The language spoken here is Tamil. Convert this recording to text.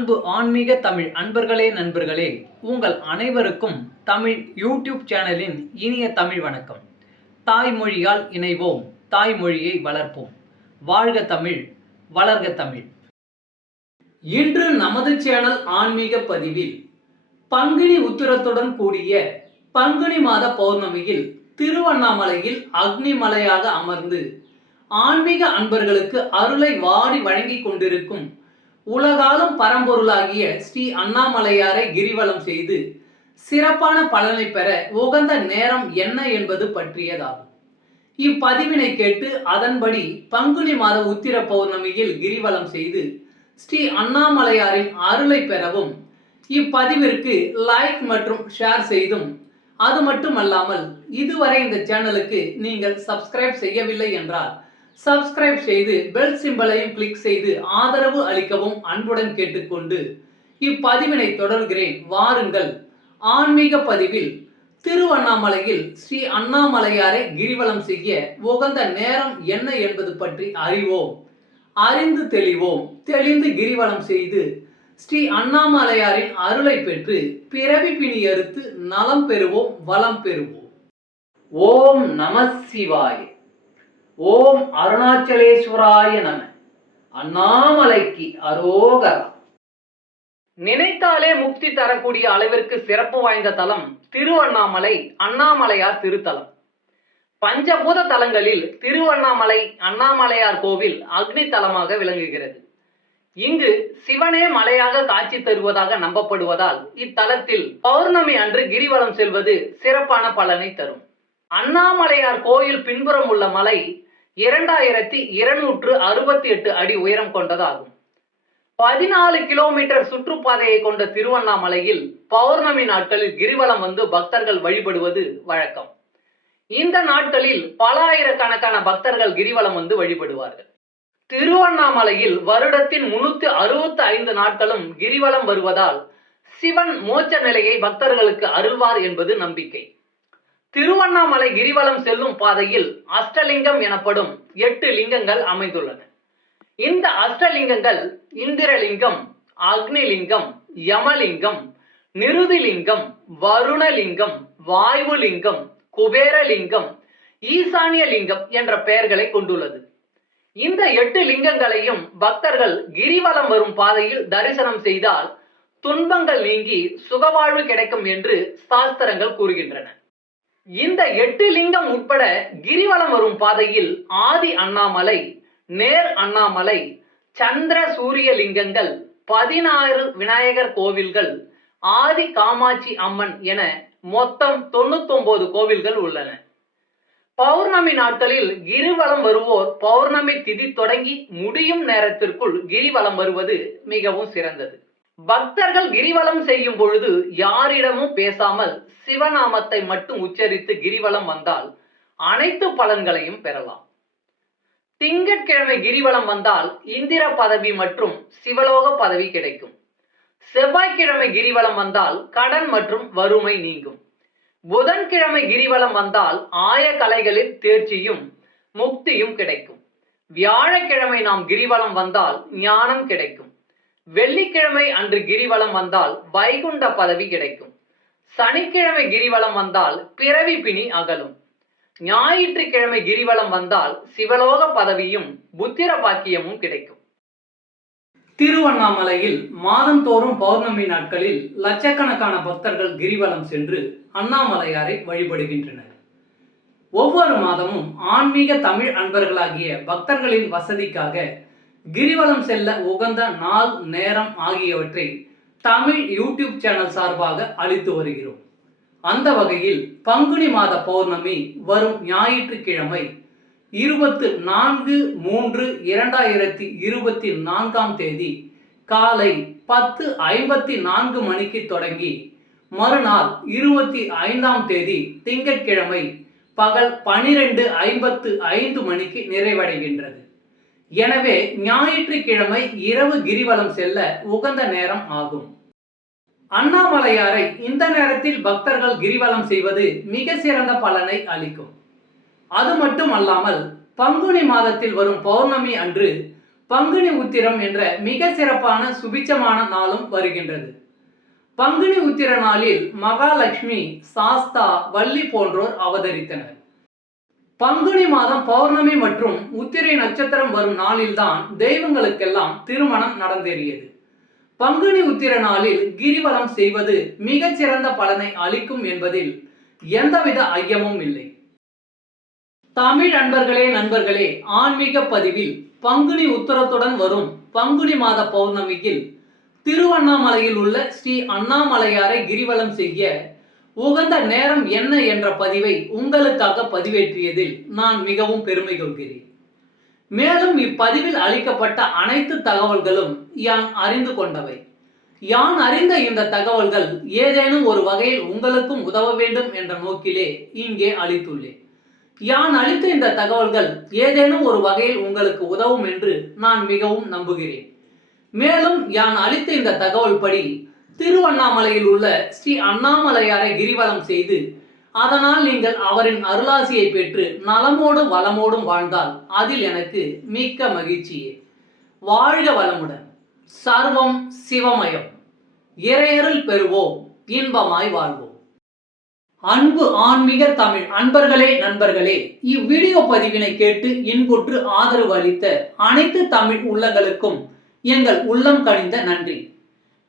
அன்பு ஆன்மீக தமிழ். அன்பர்களே நண்பர்களே உங்கள் அனைவருக்கும் தமிழ் யூடியூப் சேனலின் இனிய தமிழ் வணக்கம். தாய்மொழியால் இணைவோம். தாய்மொழியை வளர்ப்போம். வாழ்க தமிழ் வளர்க தமிழ். இன்று நமது சேனல் ஆன்மீக பதிவில் பங்குனி உத்திரத்துடன் கூடிய பங்குனி மாத பௌர்ணமியில் திருவண்ணாமலையில் அக்னிமலையாக அமர்ந்து ஆன்மீக அன்பர்களுக்கு அருளை வாரி வழங்கிக் கொண்டிருக்கும் உலகாலும் பரம்பொருளாகிய ஸ்ரீ அண்ணாமலையாரை கிரிவலம் செய்து சிறப்பான பலனை பெற உகந்த நேரம் என்ன என்பது பற்றியதாகும். இப்பதிவினை கேட்டு அதன்படி பங்குனி மாத உத்திர பௌர்ணமியில் கிரிவலம் செய்து ஸ்ரீ அண்ணாமலையாரின் அருளை பெறவும் இப்பதிவிற்கு லைக் மற்றும் ஷேர் செய்தும். அது மட்டுமல்லாமல் இதுவரை இந்த சேனலுக்கு நீங்கள் சப்ஸ்கிரைப் செய்யவில்லை என்றால் சப்ஸ்கிரைப் செய்து பெல் சிம்பலையும் கிளிக் செய்து ஆதரவு அளிக்கவும் அன்புடன் கேட்டுக்கொண்டு இப்பதிவினை தொடர்கிறேன். வாருங்கள். ஆன்மீக பதிவில் திருவண்ணாமலையில் ஸ்ரீ அண்ணாமலையாரை கிரிவலம் செய்ய உகந்த நேரம் என்ன என்பது பற்றி அறிவோம். அறிந்து தெளிவோம். தெளிந்து கிரிவலம் செய்து ஸ்ரீ அண்ணாமலையாரின் அருளை பெற்று பிறவி பிணி அறுத்து நலம் பெறுவோம் வளம் பெறுவோம். ஓம் நம சிவாய். ஓம் அருணாச்சலேஸ்வராய நம. அண்ணாமலைக்கு அரோகரா. நினைத்தாலே முக்தி தரக்கூடிய அளவிற்கு சிறப்பு வாய்ந்த தலம் திருவண்ணாமலை அண்ணாமலையார் திருத்தலம். பஞ்சபூத தலங்களில் திருவண்ணாமலை அண்ணாமலையார் கோவில் அக்னி தலமாக விளங்குகிறது. இங்கு சிவனே மலையாக காட்சி தருவதாக நம்பப்படுவதால் இத்தலத்தில் பௌர்ணமி அன்று கிரிவலம் செல்வது சிறப்பான பலனை தரும். அண்ணாமலையார் கோயில் பின்புறம் உள்ள மலை இரண்டாயிரத்தி இருநூற்று அறுபத்தி எட்டு அடி உயரம் கொண்டதாகும். பதினாலு கிலோமீட்டர் சுற்றுப்பாதையை கொண்ட திருவண்ணாமலையில் பௌர்ணமி நாட்களில் கிரிவலம் வந்து பக்தர்கள் வழிபடுவது வழக்கம். இந்த நாட்களில் பல ஆயிரக்கணக்கான பக்தர்கள் கிரிவலம் வந்து வழிபடுவார்கள். திருவண்ணாமலையில் வருடத்தின் முன்னூத்தி அறுபத்தி ஐந்து நாட்களும் கிரிவலம் வருவதால் சிவன் மோட்ச நிலையை பக்தர்களுக்கு அருள்வார் என்பது நம்பிக்கை. திருவண்ணாமலை கிரிவலம் செல்லும் பாதையில் அஷ்டலிங்கம் எனப்படும் எட்டு லிங்கங்கள் அமைந்துள்ளன. இந்த அஷ்டலிங்கங்கள் இந்திரலிங்கம் அக்னிலிங்கம் யமலிங்கம் நிருதிலிங்கம் வருணலிங்கம் வாயுலிங்கம் குபேரலிங்கம் ஈசானிய லிங்கம் என்ற பெயர்களை கொண்டுள்ளது. இந்த எட்டு லிங்கங்களையும் பக்தர்கள் கிரிவலம் வரும் பாதையில் தரிசனம் செய்தால் துன்பங்கள் நீங்கி சுகவாழ்வு கிடைக்கும் என்று சாஸ்திரங்கள் கூறுகின்றன. இந்த எட்டு லிங்கம் உட்பட கிரிவலம் வரும் பாதையில் ஆதி அண்ணாமலை நேர் அண்ணாமலை சந்திர சூரிய லிங்கங்கள் பதினாறு விநாயகர் கோவில்கள் ஆதி காமாட்சி அம்மன் என மொத்தம் தொண்ணூத்தொன்பது கோவில்கள் உள்ளன. பௌர்ணமி நாட்களில் கிரிவலம் வருவோர் பௌர்ணமி திதி தொடங்கி முடியும் நேரத்திற்குள் கிரிவலம் வருவது மிகவும் சிறந்தது. பக்தர்கள் கிரிவலம் செய்யும் பொழுது யாரிடமும் பேசாமல் சிவநாமத்தை மட்டும் உச்சரித்து கிரிவலம் வந்தால் அனைத்து பலன்களையும் பெறலாம். திங்கட்கிழமை கிரிவலம் வந்தால் இந்திர பதவி மற்றும் சிவலோக பதவி கிடைக்கும். செவ்வாய்க்கிழமை கிரிவலம் வந்தால் கடன் மற்றும் வறுமை நீங்கும். புதன்கிழமை கிரிவலம் வந்தால் ஆய கலைகளில் தேர்ச்சியும் முக்தியும் கிடைக்கும். வியாழக்கிழமை நாம் கிரிவலம் வந்தால் ஞானம் கிடைக்கும். வெள்ளிக்கிழமை அன்று கிரிவலம் வந்தால் வைகுண்ட பதவி கிடைக்கும். சனிக்கிழமை கிரிவலம் வந்தால் பிறவி பிணி அகலும். ஞாயிற்றுக்கிழமை கிரிவலம் வந்தால் சிவலோக பதவியும் புத்திர பாக்கியமும் கிடைக்கும். திருவண்ணாமலையில் மாதந்தோறும் பௌர்ணமி நாட்களில் லட்சக்கணக்கான பக்தர்கள் கிரிவலம் சென்று அண்ணாமலையாரை வழிபடுகின்றனர். ஒவ்வொரு மாதமும் ஆன்மீக தமிழ் அன்பர்களாகிய பக்தர்களின் வசதிக்காக கிரிவலம் செல்ல உகந்த நாள் நேரம் ஆகியவற்றை தமிழ் யூடியூப் சேனல் சார்பாக அளித்து வருகிறோம். அந்த வகையில் பங்குனி மாத பௌர்ணமி வரும் ஞாயிற்றுக்கிழமை இருபத்து நான்கு மூன்று இரண்டாயிரத்தி இருபத்தி நான்காம் தேதி காலை பத்து ஐம்பத்தி நான்கு மணிக்கு தொடங்கி மறுநாள் இருபத்தி ஐந்தாம் தேதி திங்கட்கிழமை பகல் பனிரெண்டு ஐம்பத்து ஐந்து மணிக்கு நிறைவடைகின்றது. எனவே ஞாயிற்றுக்கிழமை இரவு கிரிவலம் செல்ல உகந்த நேரம் ஆகும். அண்ணாமலையாரை இந்த நேரத்தில் பக்தர்கள் கிரிவலம் செய்வது மிக சிறந்த பலனை அளிக்கும். அது மட்டும் அல்லாமல் பங்குனி மாதத்தில் வரும் பௌர்ணமி அன்று பங்குனி உத்திரம் என்ற மிக சிறப்பான சுபிச்சமான நாளும் வருகின்றது. பங்குனி உத்திர நாளில் மகாலட்சுமி சாஸ்தா வள்ளி போன்றோர் அவதரித்தனர். பங்குனி மாதம் பௌர்ணமி மற்றும் உத்திரை நட்சத்திரம் வரும் நாளில்தான் தெய்வங்களுக்கெல்லாம் திருமணம் நடந்தேறியது. பங்குனி உத்திர நாளில் கிரிவலம் செய்வது மிகச்சிறந்த பலனை அளிக்கும் என்பதில் எந்தவித ஐயமும் இல்லை. தமிழ் அன்பர்களே நண்பர்களே ஆன்மீக பதிவில் பங்குனி உத்தரத்துடன் வரும் பங்குனி மாத பௌர்ணமியில் திருவண்ணாமலையில் உள்ள ஸ்ரீ அண்ணாமலையாரை கிரிவலம் செய்ய உகந்த நேரம் என்ன என்ற பதிவை உங்களுக்காக பதிவேற்றியதில் நான் மிகவும் பெருமை கொள்கிறேன். மேலும் இப்பதிவில் அளிக்கப்பட்ட அனைத்து தகவல்களும் யான் அறிந்து கொண்டவை. யான் அறிந்த இந்த தகவல்கள் ஏதேனும் ஒரு வகையில் உங்களுக்கும் உதவ வேண்டும் என்ற நோக்கிலே இங்கே அளித்துள்ளேன். யான் அளித்த இந்த தகவல்கள் ஏதேனும் ஒரு வகையில் உங்களுக்கு உதவும் என்று நான் மிகவும் நம்புகிறேன். மேலும் யான் அளித்த இந்த தகவல் படி திருவண்ணாமலையில் உள்ள ஸ்ரீ அண்ணாமலையாரை கிரிவலம் செய்து அதனால் நீங்கள் அவரின் அருளாசியை பெற்று நலமோடும் வளமோடும் வாழ்ந்தால் அதில் எனக்கு மிக்க மகிழ்ச்சியே. வாழ்க வளமுடன். சர்வம் சிவமயம். இறையருள் பெறுவோம். இன்பமாய் வாழ்வோம். அன்பு ஆன்மீக தமிழ் அன்பர்களே நண்பர்களே இவ்வீடியோ பதிவினை கேட்டு இன்புற்று ஆதரவு அளித்த அனைத்து தமிழ் உள்ளங்களுக்கும் எங்கள் உள்ளம் கணிந்த நன்றி.